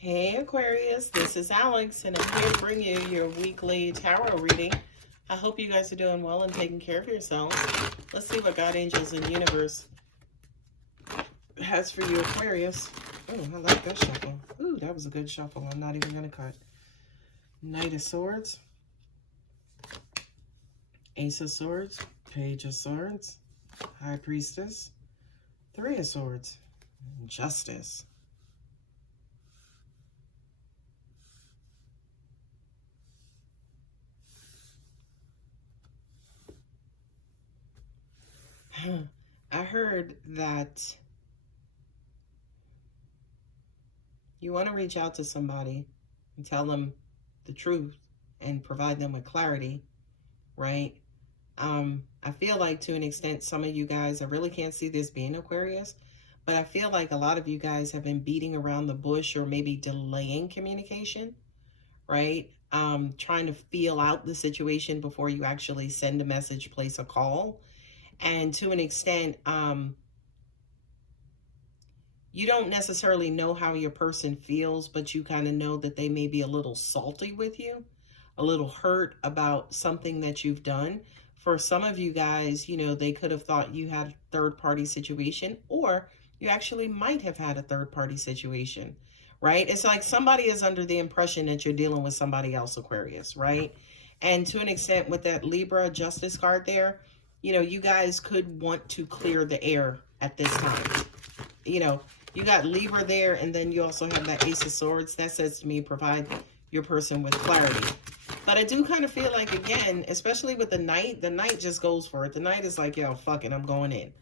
Hey Aquarius, this is Alex and I'm here to bring you your weekly tarot reading. I hope you guys are doing well and taking care of yourselves. Let's see what God, angels, and universe has for you, Aquarius. Oh, I like that shuffle. Ooh, that was a good shuffle. I'm not even going to cut. Knight of Swords, Ace of Swords, Page of Swords, High Priestess, Three of Swords, Justice. I heard that you want to reach out to somebody and tell them the truth and provide them with clarity, right? I feel like to an extent, some of you guys, I really can't see this being Aquarius, but I feel like a lot of you guys have been beating around the bush or maybe delaying communication, right? Trying to feel out the situation before you actually send a message, place a call. And to an extent, you don't necessarily know how your person feels, but you kind of know that they may be a little salty with you, a little hurt about something that you've done. For some of you guys, you know, they could have thought you had a third-party situation, or you actually might have had a third-party situation, right? It's like somebody is under the impression that you're dealing with somebody else, Aquarius, right? And to an extent, with that Libra Justice card there, you know, you guys could want to clear the air at this time. You know, you got Libra there, and then you also have that Ace of Swords. That says to me, provide your person with clarity. But I do kind of feel like, again, especially with the Knight just goes for it. The Knight is like, yo, fuck it, I'm going in,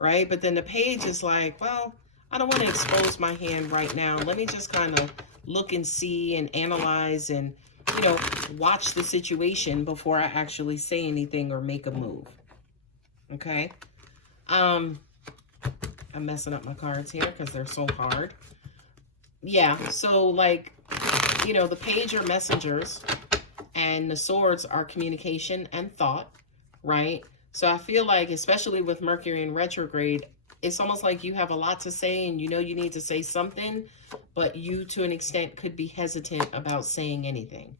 right? But then the Page is like, well, I don't want to expose my hand right now. Let me just kind of look and see and analyze and, you know, watch the situation before I actually say anything or make a move. Okay, I'm messing up my cards here because they're so hard. Yeah, so like, you know, the Page are messengers and the Swords are communication and thought, right? So I feel like, especially with Mercury in retrograde, it's almost like you have a lot to say and you know you need to say something, but you to an extent could be hesitant about saying anything.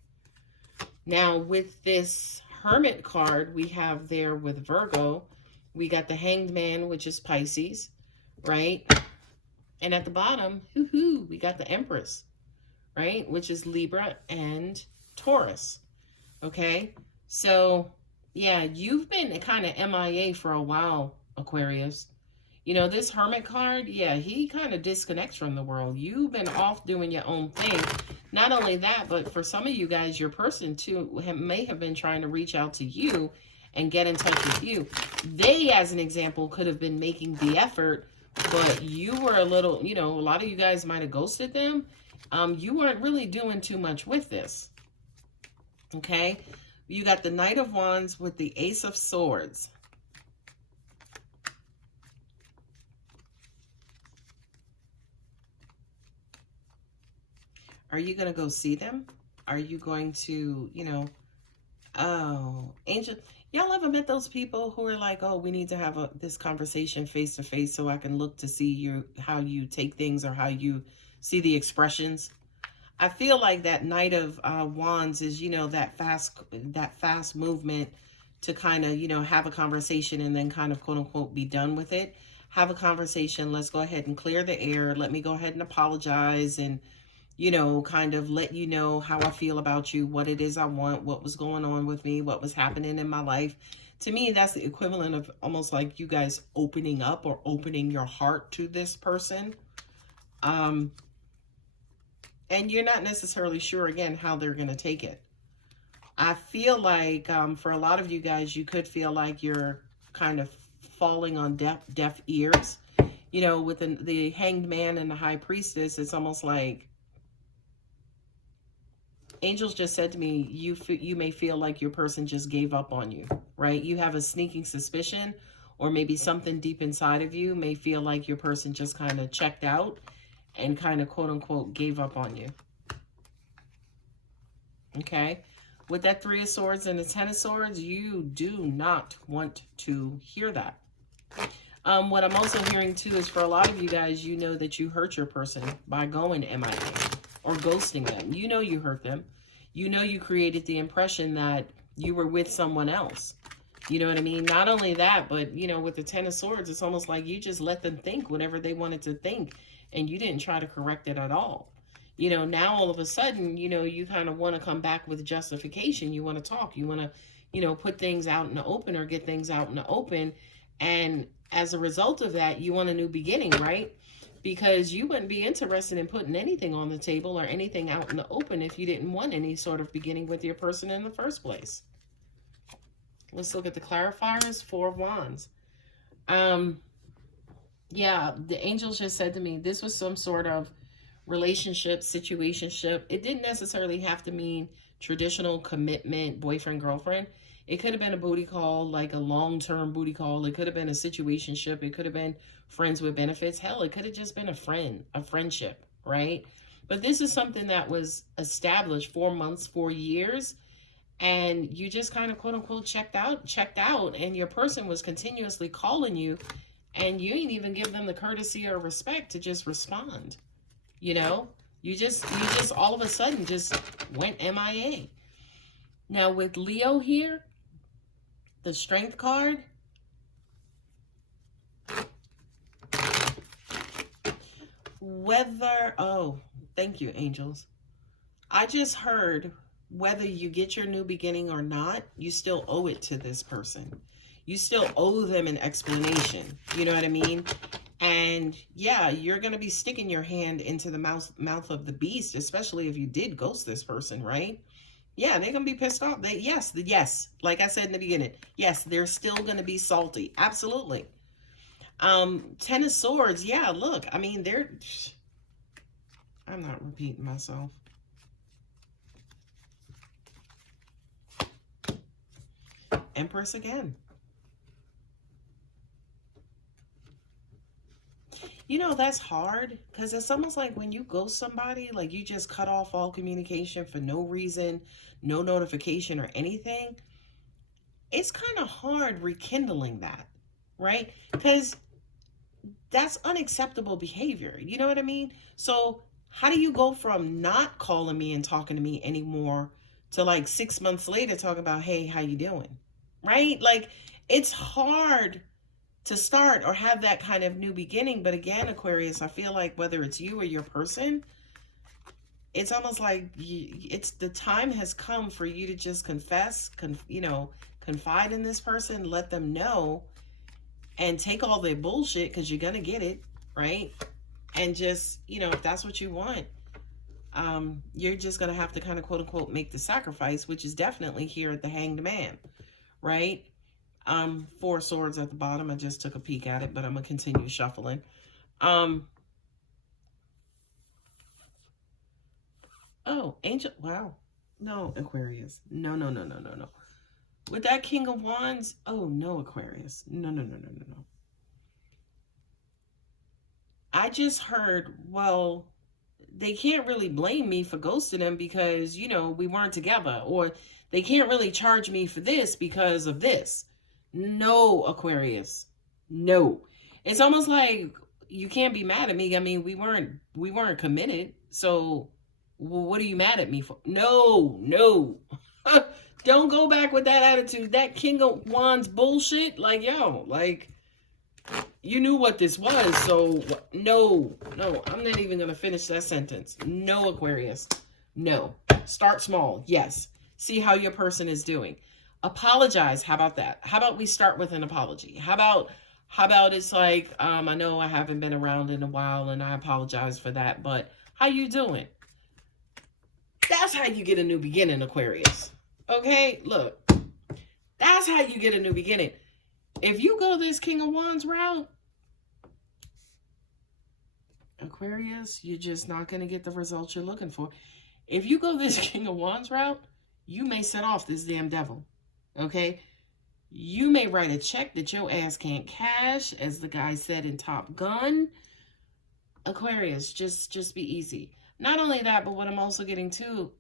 Now with this Hermit card we have there with Virgo, we got the Hanged Man, which is Pisces, right? And at the bottom, we got the Empress, right? Which is Libra and Taurus, okay? So, yeah, you've been kind of MIA for a while, Aquarius. You know, this Hermit card, yeah, he kind of disconnects from the world. You've been off doing your own thing. Not only that, but for some of you guys, your person, too, may have been trying to reach out to you and get in touch with you. They, as an example, could have been making the effort, but you were a little, you know, a lot of you guys might have ghosted them. You weren't really doing too much with this. Okay? You got the Knight of Wands with the Ace of Swords. Are you going to go see them? Are you going to, you know, oh, angel, y'all ever met those people who are like, oh, we need to have this conversation face to face so I can look to see how you take things or how you see the expressions? I feel like that Knight of Wands is, you know, that fast movement to kind of, you know, have a conversation and then kind of quote unquote be done with it. Have a conversation. Let's go ahead and clear the air. Let me go ahead and apologize and, you know, kind of let you know how I feel about you, what it is I want, what was going on with me, what was happening in my life. To me, that's the equivalent of almost like you guys opening up or opening your heart to this person. And you're not necessarily sure, again, how they're going to take it. I feel like for a lot of you guys, you could feel like you're kind of falling on deaf ears. You know, with the Hanged Man and the High Priestess, it's almost like angels just said to me, you may feel like your person just gave up on you, right? You have a sneaking suspicion, or maybe something deep inside of you may feel like your person just kind of checked out and kind of quote unquote gave up on you. Okay? With that Three of Swords and the Ten of Swords, you do not want to hear that. What I'm also hearing too is for a lot of you guys, you know that you hurt your person by going MIA. or ghosting them. You know you hurt them. You know you created the impression that you were with someone else. You know what I mean? Not only that, but, you know, with the Ten of Swords, it's almost like you just let them think whatever they wanted to think, and you didn't try to correct it at all. You know, now all of a sudden, you know, you kind of want to come back with justification. You want to talk. You want to, you know, put things out in the open or get things out in the open. And as a result of that, you want a new beginning, right? Because you wouldn't be interested in putting anything on the table or anything out in the open if you didn't want any sort of beginning with your person in the first place. Let's look at the clarifiers. Four of Wands. Yeah, the angels just said to me, this was some sort of relationship, situationship. It didn't necessarily have to mean traditional commitment, boyfriend, girlfriend. It could have been a booty call, like a long-term booty call. It could have been a situationship. It could have been friends with benefits. Hell, it could have just been a friendship, right? But this is something that was established 4 months, 4 years, and you just kind of quote unquote checked out, and your person was continuously calling you, and you ain't even give them the courtesy or respect to just respond. You know, you just all of a sudden just went MIA. Now with Leo here, the Strength card, oh, thank you, angels. I just heard whether you get your new beginning or not, you still owe it to this person. You still owe them an explanation. You know what I mean? And yeah, you're going to be sticking your hand into the mouth of the beast, especially if you did ghost this person, right? Yeah, they're going to be pissed off. Yes, like I said in the beginning, yes, they're still going to be salty. Absolutely. Ten of Swords. Yeah, look, I mean, I'm not repeating myself. Empress again. You know, that's hard because it's almost like when you ghost somebody, like you just cut off all communication for no reason, no notification or anything. It's kind of hard rekindling that, right? Because that's unacceptable behavior. You know what I mean? So how do you go from not calling me and talking to me anymore to like 6 months later talking about, hey, how you doing? Right? Like, it's hard to start or have that kind of new beginning. But again, Aquarius, I feel like whether it's you or your person, it's almost like it's the time has come for you to just confess, confide in this person, let them know, and take all their bullshit because you're going to get it, right? And just, if that's what you want, you're just going to have to kind of quote unquote make the sacrifice, which is definitely here at the Hanged Man, right? 4 swords at the bottom. I just took a peek at it, but I'm going to continue shuffling. Oh, angel. Wow. No, Aquarius. No. With that King of Wands. Oh, no, Aquarius. No. I just heard, well, they can't really blame me for ghosting them because, we weren't together. Or they can't really charge me for this because of this. No, Aquarius. No. It's almost like you can't be mad at me. I mean, we weren't committed. So what are you mad at me for? No. Don't go back with that attitude. That King of Wands bullshit. Like, yo, like, you knew what this was. So no. I'm not even going to finish that sentence. No, Aquarius. No. Start small. Yes. See how your person is doing. Apologize. How about that? How about we start with an apology? How about it's like, I know I haven't been around in a while and I apologize for that, but how you doing? That's how you get a new beginning, Aquarius. Okay, look, that's how you get a new beginning. If you go this King of Wands route, Aquarius, you're just not going to get the results you're looking for. If you go this King of Wands route, you may set off this damn devil. Okay, you may write a check that your ass can't cash, as the guy said in Top Gun. Aquarius, just be easy. Not only that, but what I'm also getting to,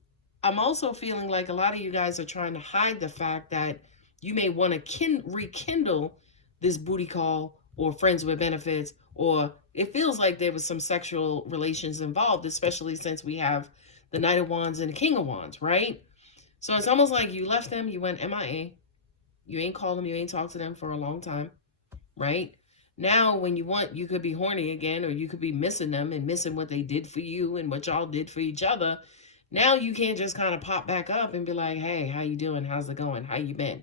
I'm also feeling like a lot of you guys are trying to hide the fact that you may want to rekindle this booty call or friends with benefits or it feels like there was some sexual relations involved, especially since we have the Knight of Wands and the King of Wands, right? So it's almost like you left them, you went MIA, you ain't called them, you ain't talked to them for a long time, right? Now, when you want, you could be horny again, or you could be missing them and missing what they did for you and what y'all did for each other. Now you can't just kind of pop back up and be like, hey, how you doing? How's it going? How you been?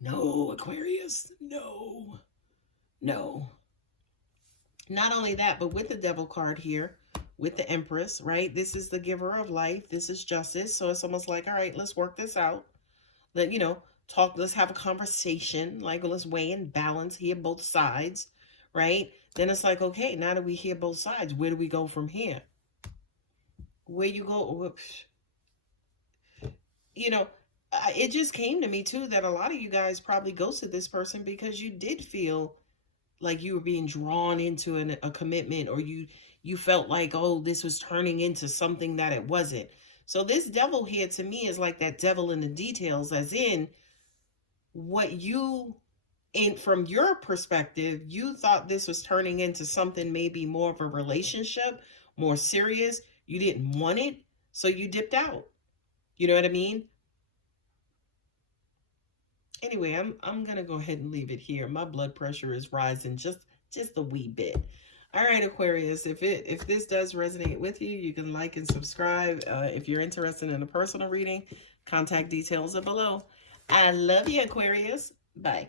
No, Aquarius, no, no. Not only that, but with the Devil card here, with the Empress, right? This is the giver of life. This is justice. So it's almost like, all right, let's work this out. Let, you know, talk, let's have a conversation. Like, let's weigh and balance, hear both sides, right? Then it's like, okay, now that we hear both sides, where do we go from here? Where you go? You know, it just came to me too that a lot of you guys probably ghosted this person because you did feel like you were being drawn into a commitment, or you felt like, oh, this was turning into something that it wasn't. So this devil here to me is like that devil in the details, as in what you, from your perspective, you thought this was turning into something maybe more of a relationship, more serious. You didn't want it, so you dipped out. You know what I mean? Anyway, I'm gonna go ahead and leave it here. My blood pressure is rising just a wee bit. All right, Aquarius, if this does resonate with you, you can like and subscribe. If you're interested in a personal reading, contact details are below. I love you, Aquarius. Bye.